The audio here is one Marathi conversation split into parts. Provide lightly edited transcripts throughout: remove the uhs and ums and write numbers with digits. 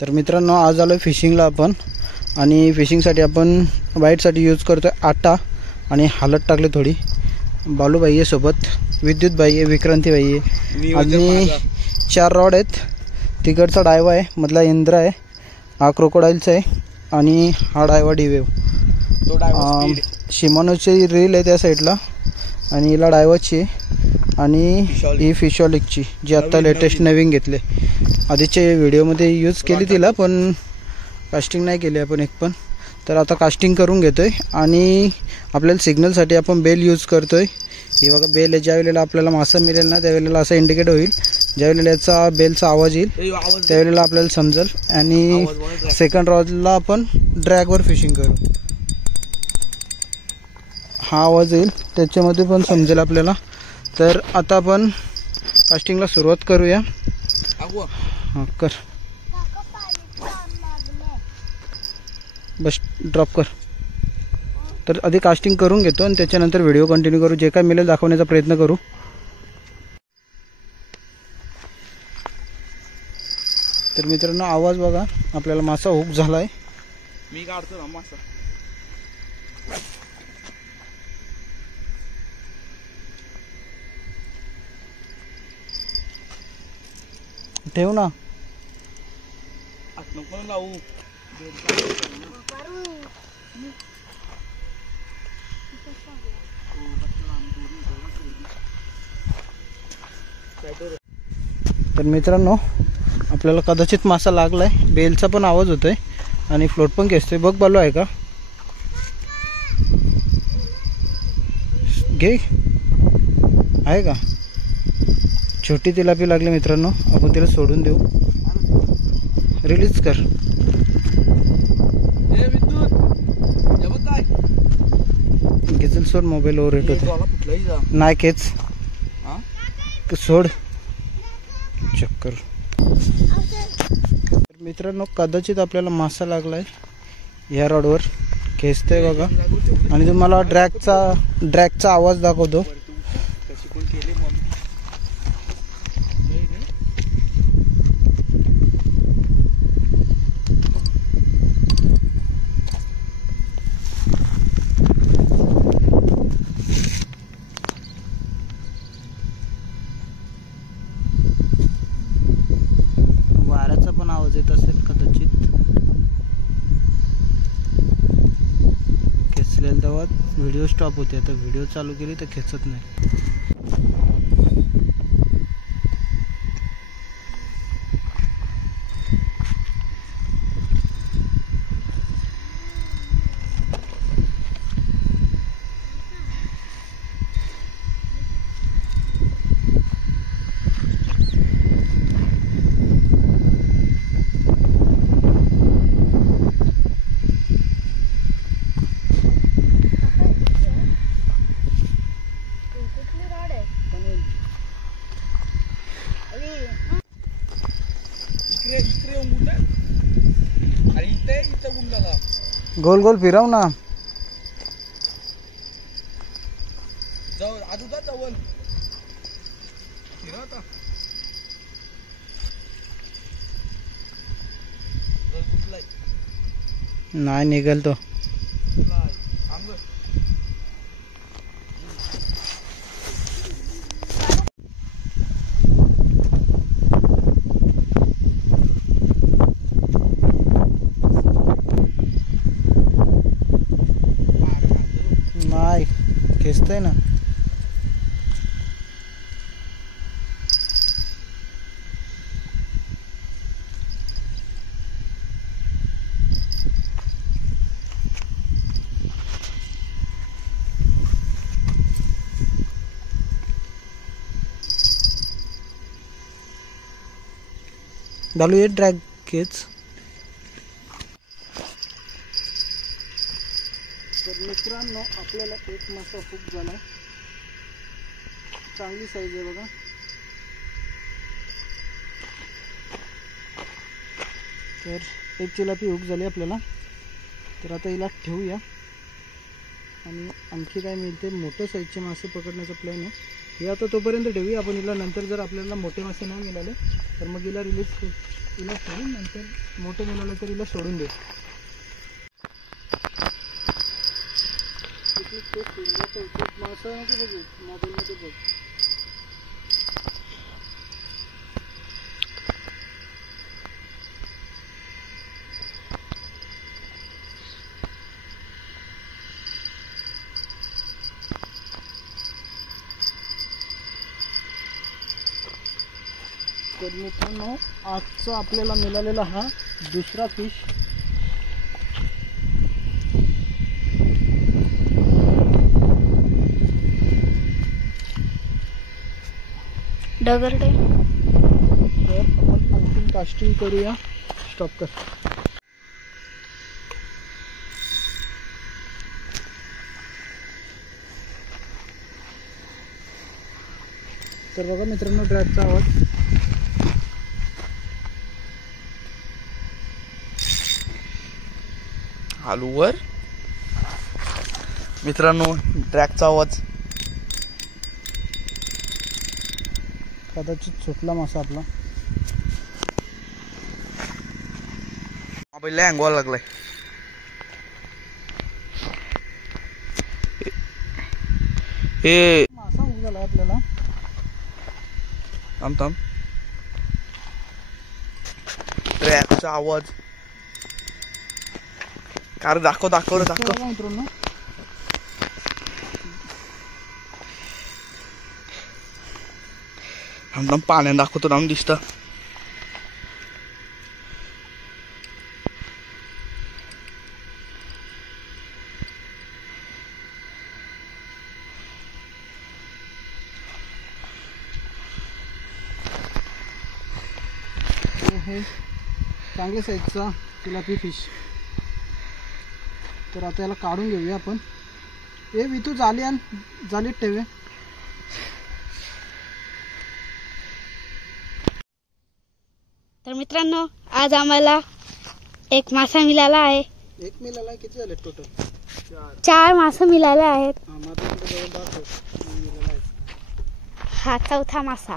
तर मित्रांनो आज आलो फिशिंगला आपण आणि फिशिंगसाठी आपण बाईटसाठी यूज करतोय आटा आणि हालत टाकले थोडी. बालूबाई आहे सोबत, विद्युत बाई आहे, विक्रांती बाई आहे आणि 4 रॉड आहेत. तिकडचा डायवा आहे, मधला इंद्रा आहे, हा क्रोकोडाईलचा आहे आणि हा डायवा डिवेव. शिमानोची रील आहे त्या साईडला आणि हिला डायवाची आहे आणि ही फिशॉलिकची जी आत्ता लेटेस्ट नवीन घेतले. आधीच्या व्हिडिओमध्ये यूज केली तिला पण कास्टिंग नाही केली आपण एक पण. तर आता कास्टिंग करून घेतोय आणि आपल्याला सिग्नलसाठी आपण बेल यूज करतोय. हे बघा बेल आहे, ज्या वेळेला आपल्याला मासा मिळेल ना त्यावेळेला असं इंडिकेट होईल. ज्या वेळेला याचा बेलचा आवाज येईल त्यावेळेला आपल्याला समजेल आणि सेकंड रॉडला आपण ड्रॅगवर फिशिंग करू. हा आवाज येईल त्याच्यामध्ये पण समजेल आपल्याला. तर आता आपण कास्टिंगला सुरुवात करूया. हां कर, बस ड्रॉप कर. तर आधी कास्टिंग करून घेतो आणि त्याच्यानंतर व्हिडिओ कंटिन्यू करू. जे काय मिळेल दाखवण्याचा प्रयत्न करू. तर मित्रांनो आवाज बघा, आपल्याला मासा हुक झाला आहे. मी काढतो ना मासा. ठेव ना, नको लावू. तर मित्रांनो आपल्याला कदाचित मासा लागलाय. बेलचा पण आवाज होतोय आणि फ्लोट पण खेचतोय. बघ बालू आहे का, घे आहे का. छोटी तिलापी लागली मित्रांनो, आपण तिला सोडून देऊ. रिलीज कर. घेचल सोड, मोबाईल ओव्हर रेट होते. नाही खेच सोड चक्कर. मित्रांनो कदाचित आपल्याला मासा लागलाय या रॉडवर, खेचतोय बघा. आणि तुम्हाला ड्रॅगचा आवाज दाखवतो. वाऱ्याचा पण आवाज येत असेल कदाचित. खेचलेला तेव्हा व्हिडिओ स्टॉप होते. आता व्हिडिओ चालू केली तर खेचत नाही. गोल गोल फिरव ना. नाही निघल तो. नाही खेचतोय ना. डालू ये ड्रॅग खेच. तर मित्रांनो आपल्याला एक मासा हुक झाला. चांगली साईज आहे बघा. तर एक चिलापी हुक झाली आपल्याला. तर आता हिला ठेवूया आणि आणखी काय मिळते मोठ्या साईजचे मासे पकडण्याचा प्लॅन आहे. हे आता तोपर्यंत ठेवूया आपण हिला. नंतर जर आपल्याला मोठे मासे नाही मिळाले तर मग हिला रिलीज करू. हिला सोडून नंतर मोठे मिळालं तर हिला सोडून दे. मासा नको बघू, मोबाईलमध्ये बघ. तर मित्रांनो, आजचा आपल्याला मिळालेला हा दुसरा फिश. डगर डे. तर आपण आणखीन कास्टिंग करूया. स्टॉप कर. तर बघा मित्रांनो, ड्रॅगचा आवाज. आलूवर मित्रांनो ड्रॅगचा आवाज. कदाचित सुटला मासा आपला. मोबाईलला हँग व्हायला लागलाय. हे मासा उगला आपल्याला. थांब थांब. ड्रॅगचा आवाज. कार दाखव दाखव रे दाखव. बघा मित्रांनो, थांब थांब पाण्यात दाखवतो ना दिसतं. हे चांगल्या साईजचा तिलापी फिश. तर आता याला काढून घेऊया आपण. हे वितू जाली आण, जालीत ठेवे. तर मित्रांनो, आज आम्हाला एक मासा मिळाला आहे. एक मिळाला. किती झाले टोटल? 4 मासे मिळाले आहेत. हा, मग आता तुला जवळ दाखव. मिळाला आहे. हा 4था मासा.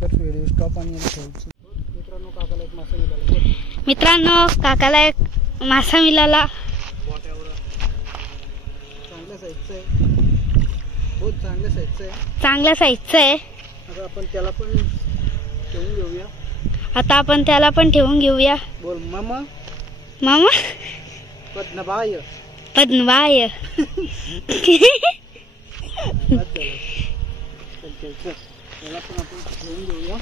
कर व्हिडिओ स्टॉप आणि याला ठेवायचं. मित्रांनो, काकाला एक मासा मिळाला. बोल. मित्रांनो, काकाला एक मासा मिळाला. चांगल्या साईजचा आहे. बहुत चांगल्या साईजचा आहे. चांगल्या साईजचा आहे. आता आपण त्याला पण ठेवून घेऊया. आता आपण त्याला पण ठेवून घेऊया. बोल मामा. मामा पद्मबाय. पद्मबाय. त्याला पण आपण ठेवून घेऊया.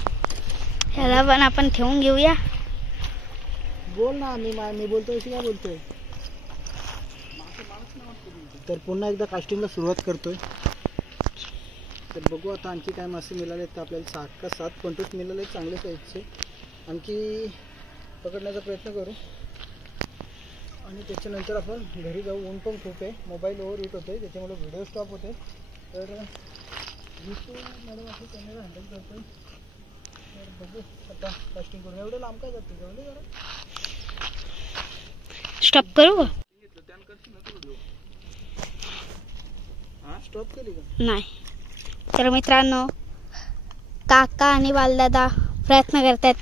ह्याला पण आपण ठेवून घेऊया. बोल ना. मी बोलतोय काय बोलतोय. तर पुन्हा एकदा कास्टिंगला सुरुवात करतोय. तर बघू आता आणखी काय मासे मिळाले. तर आपल्याला 7 का 7 कंटूस मिळाले चांगले साईजचे. आणखी पकडण्याचा प्रयत्न करू आणि त्याच्यानंतर आपण घरी जाऊ. ऊन पण खूप आहे. मोबाईल ओव्हर हीट होते, त्याच्यामुळे व्हिडिओ स्टॉप होते. तर मॅडम असं कॅमेरा हँडल करतोय. तर बघू आता कास्टिंग करू. एवढं लांब काय जाते जवळ जरा. स्टॉप करू का? स्टॉप केली का? नाही. तर मित्रांनो, काका आणि बालदादा प्रयत्न करतात.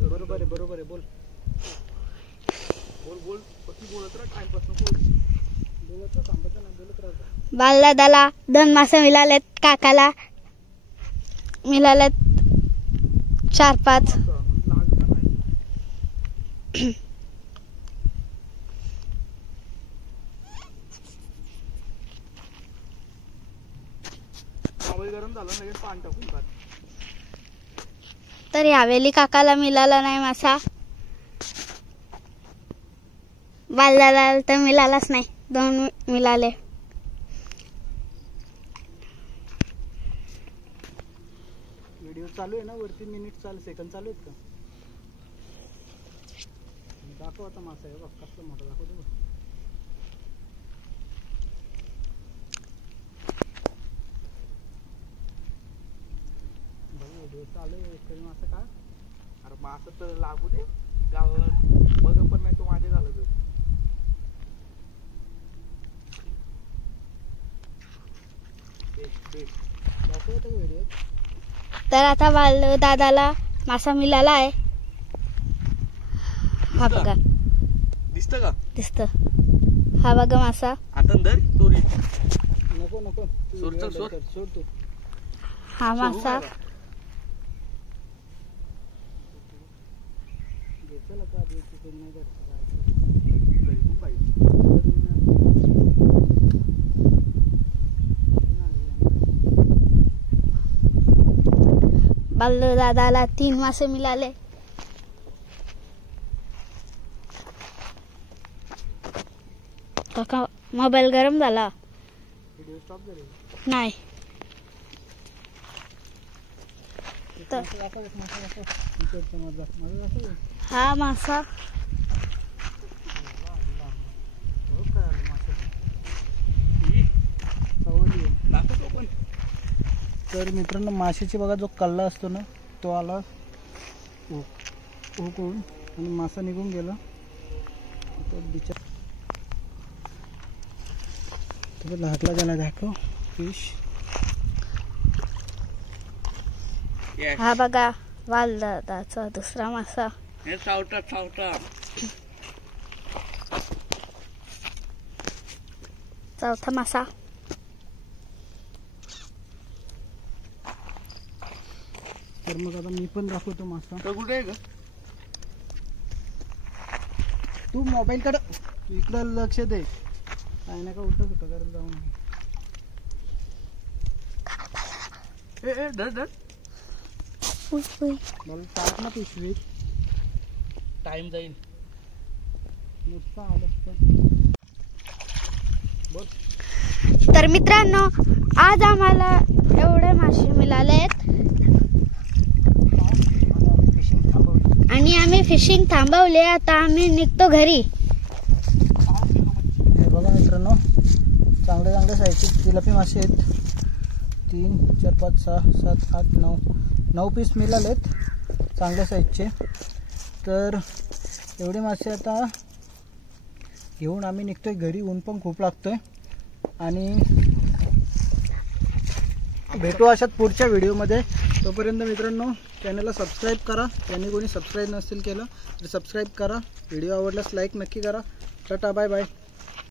बरोबर आहे, बरोबर आहे. बोल बोल बोल. बोलत राहा. टाइमपास नको. बोलत राहा. थांबत नाही. बोलत राहा. बालदादाला 2 मासे मिळालेत. काकाला मिळालेत 4-5. मोबाईल गरम झाला लगेच पाणी टाकून टाक. तर यावेळी काकाला मिळाला नाही मासा. बालदादाला तर मिळालाच नाही. 2 मिळाले. व्हिडिओ चालू आहे ना वरती. मिनिट चालू, सेकंद चालू आहेत का? दाखव आता मासा आहे बघ. कसला मोठा दाखवतो बघ. व्हिडिओ चालू आहे. कधी मासा का? अरे मासा तर लागू दे. गावाला बघ पण नाही तो माझे झालं तर. तर आता बाल दादाला मासा मिळाला आहे. हा बघा दिसतं का? दिसतं. हा बघा मासा. आता धर दोरी. नको नको सोड चल सोड. सोड तू. हा मासा बाल दादाला 3 मासे मिळाले. काका मोबाईल गरम झाला. नाही तर हा मासा तर मित्रांनो माशाची बघा जो कल्ला असतो ना तो आला हुकून आणि मासा निघून गेला. हाकला त्याला दाखव फिश. हा बघा बाल दादाचा दुसरा मासा. हे सावटा सावटा. चौथा मासा. तर मग आता मी पण दाखवतो मासा. तो कुठे आहे का? तू मोबाईल कडे इकडं लक्ष दे. काय नका उलट होतं कारण जाऊन ए धर धर. मला टाक ना पिशवी. टाइम जाईल. नुसतं आलं बोल. तर मित्रांनो आज आम्हाला एवढे मासे मिळाले आहेत फिशिंग थांबवली. आणि आम्ही फिशिंग थांबवले. आता आम्ही निघतो घरी. हे बघा मित्रांनो चांगले चांगले साईजचे जिलापी मासे आहेत. 3 4 5 6 7 8 9 पीस मिळालेत चांगल्या साईजचे. तर एवढे मासे आता घेऊन आम्ही निघतोय घरी. ऊन पण खूप लागतोय आणि भेटू अशात पुढच्या व्हिडिओमध्ये. तोपर्यंत मित्रांनो चॅनलला सबस्क्राईब करा. त्यांनी कोणी सबस्क्राईब नसेल केलं तर सबस्क्राईब करा. व्हिडिओ आवडल्यास लाईक नक्की करा. Ta-ta bye bye.